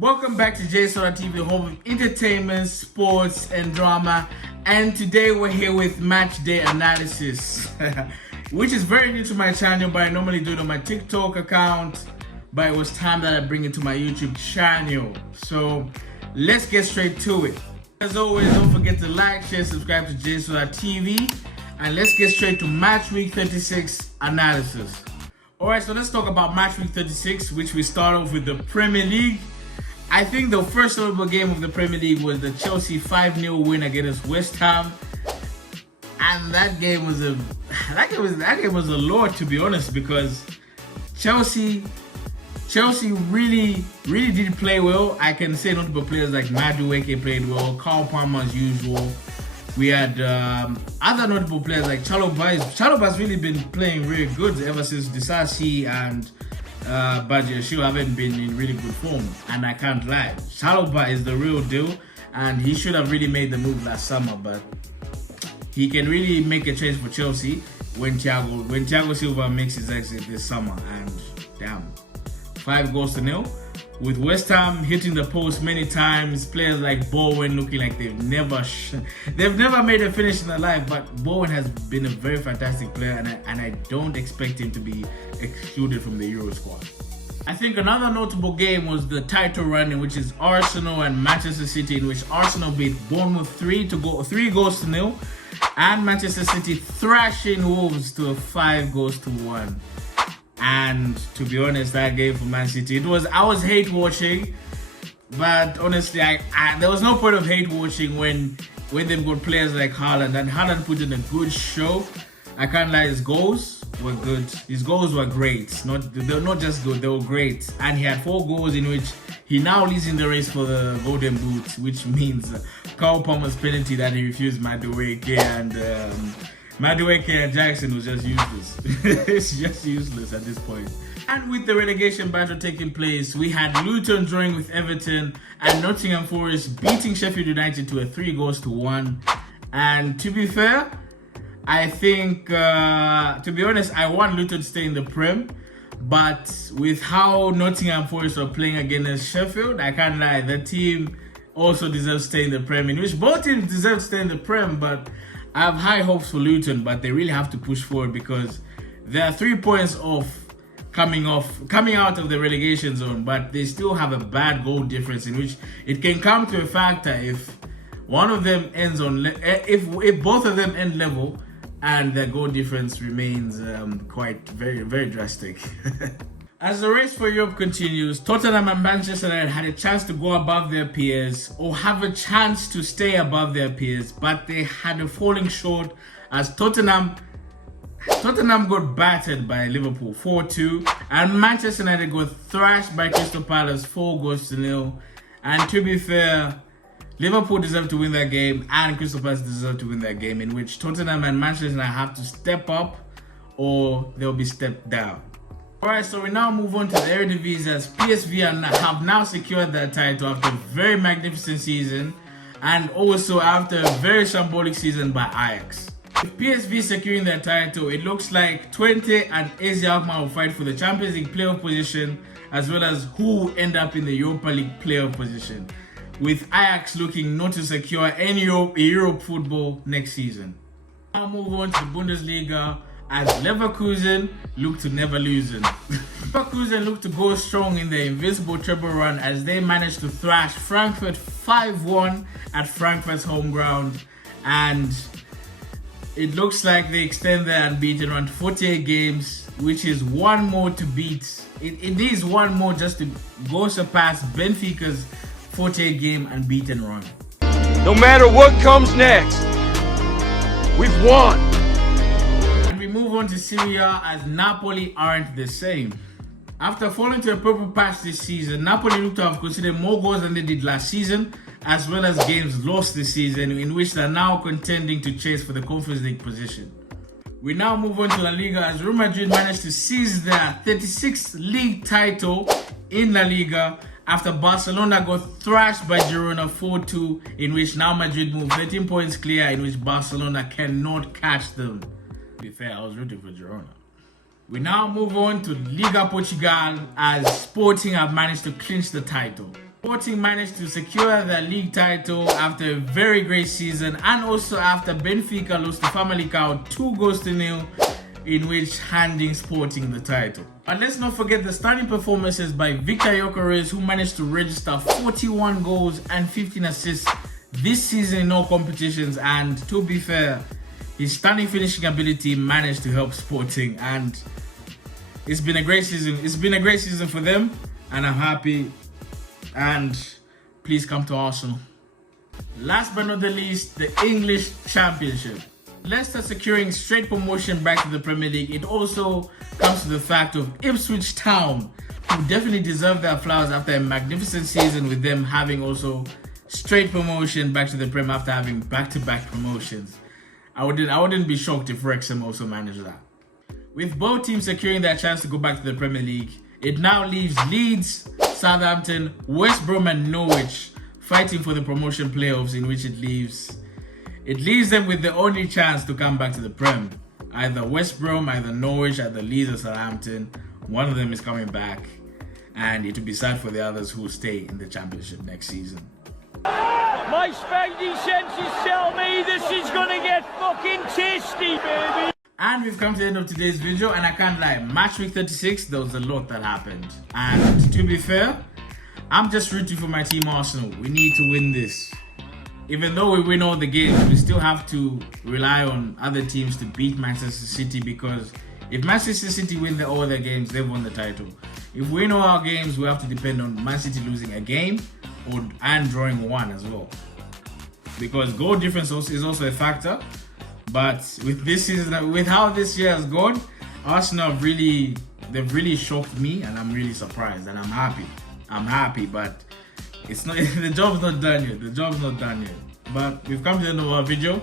Welcome back to J-SODATV, home of entertainment, sports, and drama. And today we're here with match day analysis, which is very new to my channel, but I normally do it on my TikTok account. But it was time that I bring it to my YouTube channel. So let's get straight to it. As always, don't forget to like, share, subscribe to J-SODATV. And let's get straight to Matchweek 36 analysis. Alright, so let's talk about Matchweek 36, which we start off with the Premier League. I think the first notable game of the Premier League was the Chelsea 5-0 win against West Ham. And that game was a lot, to be honest, because Chelsea really did play well. I can say notable players like Matchweek played well, Carl Palmer as usual. We had other notable players like Chalobah. Chalobah's really been playing really good ever since Disasi and Badiashile haven't been in really good form. And I can't lie, Chalobah is the real deal, and he should have really made the move last summer, but he can really make a change for Chelsea when Thiago Silva makes his exit this summer. And damn, 5-0 with West Ham hitting the post many times. Players like Bowen looking like they've never made a finish in their life. But Bowen has been a very fantastic player, and I don't expect him to be excluded from the Euro squad. I think another notable game was the title run, in which is Arsenal and Manchester City, in which Arsenal beat Bournemouth 3-0, and Manchester City thrashing Wolves to a 5-1. And to be honest, that game for Man City, I was hate watching, but honestly, there was no point of hate watching when they've got players like Haaland, and Haaland put in a good show. I can't lie, his goals were good. His goals were great. They're not just good, they were great. And he had 4 goals, in which he now leads in the race for the Golden Boot, which means Carl Palmer's penalty that he refused Matchweek and Matchweek and Jackson was just useless. It's just useless at this point. And with the relegation battle taking place, we had Luton drawing with Everton and Nottingham Forest beating Sheffield United to a 3-1. And to be fair, I think, to be honest, I want Luton to stay in the Prem. But with how Nottingham Forest are playing against Sheffield, I can't lie, the team also deserves to stay in the Prem, in which both teams deserve to stay in the Prem, but I have high hopes for Luton, but they really have to push forward because they are 3 points off coming out of the relegation zone, but they still have a bad goal difference, in which it can come to a factor if one of them ends on if both of them end level and the goal difference remains very drastic. As the race for Europe continues, Tottenham and Manchester United had a chance to go above their peers or have a chance to stay above their peers, but they had a falling short as Tottenham got battered by Liverpool 4-2, and Manchester United got thrashed by Crystal Palace 4-0. And to be fair, Liverpool deserved to win that game and Crystal Palace deserved to win that game, in which Tottenham and Manchester United have to step up or they'll be stepped down. Alright, so we now move on to the Eredivisie, as PSV have now secured their title after a very magnificent season and also after a very shambolic season by Ajax. With PSV securing their title, it looks like Twente and AZ Alkmaar will fight for the Champions League playoff position, as well as who will end up in the Europa League playoff position, with Ajax looking not to secure any Europe football next season. Now move on to the Bundesliga, as Leverkusen look to never lose. Leverkusen look to go strong in their invincible treble run as they managed to thrash Frankfurt 5-1 at Frankfurt's home ground, and it looks like they extend their unbeaten run to 48 games, which is one more to beat. It needs one more just to go surpass Benfica's 48-game unbeaten run. No matter what comes next, we've won. We move on to Serie A, as Napoli aren't the same. After falling to a purple patch this season, Napoli look to have conceded more goals than they did last season, as well as games lost this season, in which they are now contending to chase for the Conference League position. We now move on to La Liga, as Real Madrid managed to seize their 36th league title in La Liga after Barcelona got thrashed by Girona 4-2, in which now Madrid moved 13 points clear, in which Barcelona cannot catch them. To be fair, I was rooting for Girona. We now move on to Liga Portugal, as Sporting have managed to clinch the title. Sporting managed to secure their league title after a very great season, and also after Benfica lost to Famalicão 2-0, in which handing Sporting the title. But let's not forget the stunning performances by Victor Gyökeres, who managed to register 41 goals and 15 assists this season in all competitions. And to be fair, his stunning finishing ability managed to help Sporting, and it's been a great season. It's been a great season for them, and I'm happy. And please come to Arsenal. Last but not the least, the English Championship. Leicester securing straight promotion back to the Premier League. It also comes to the fact of Ipswich Town, who definitely deserve their flowers after a magnificent season, with them having also straight promotion back to the Premier after having back-to-back promotions. I wouldn't be shocked if Wrexham also managed that. With both teams securing their chance to go back to the Premier League, it now leaves Leeds, Southampton, West Brom and Norwich fighting for the promotion playoffs, in which it leaves them with the only chance to come back to the Prem. Either West Brom, either Norwich, either Leeds or Southampton. One of them is coming back, and it will be sad for the others who stay in the Championship next season. My spidey senses tell me this is gonna get fucking tasty, baby. And we've come to the end of today's video, and I can't lie, Matchweek 36, there was a lot that happened. And to be fair, I'm just rooting for my team Arsenal. We need to win this. Even though we win all the games, we still have to rely on other teams to beat Manchester City, because if Manchester City win all their games, they've won the title. If we win all our games, we have to depend on Man City losing a game and drawing one as well. Because goal difference is also a factor. But with this season, with how this year has gone, Arsenal they've really shocked me, and I'm really surprised, and I'm happy. I'm happy, but it's not the job's not done yet. The job's not done yet. But we've come to the end of our video.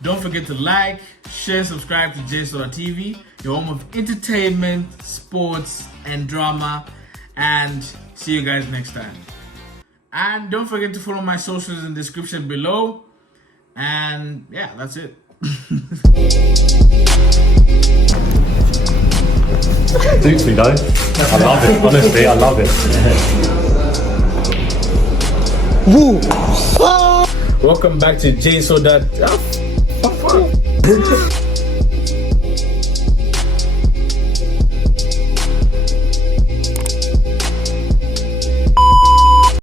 Don't forget to like, share, subscribe to J-SODATV, your home of entertainment, sports, and drama. And see you guys next time. And don't forget to follow my socials in the description below. And yeah, that's it. Suits me though. I love it. Honestly, I love it. Woo! Welcome back to J-SODATV.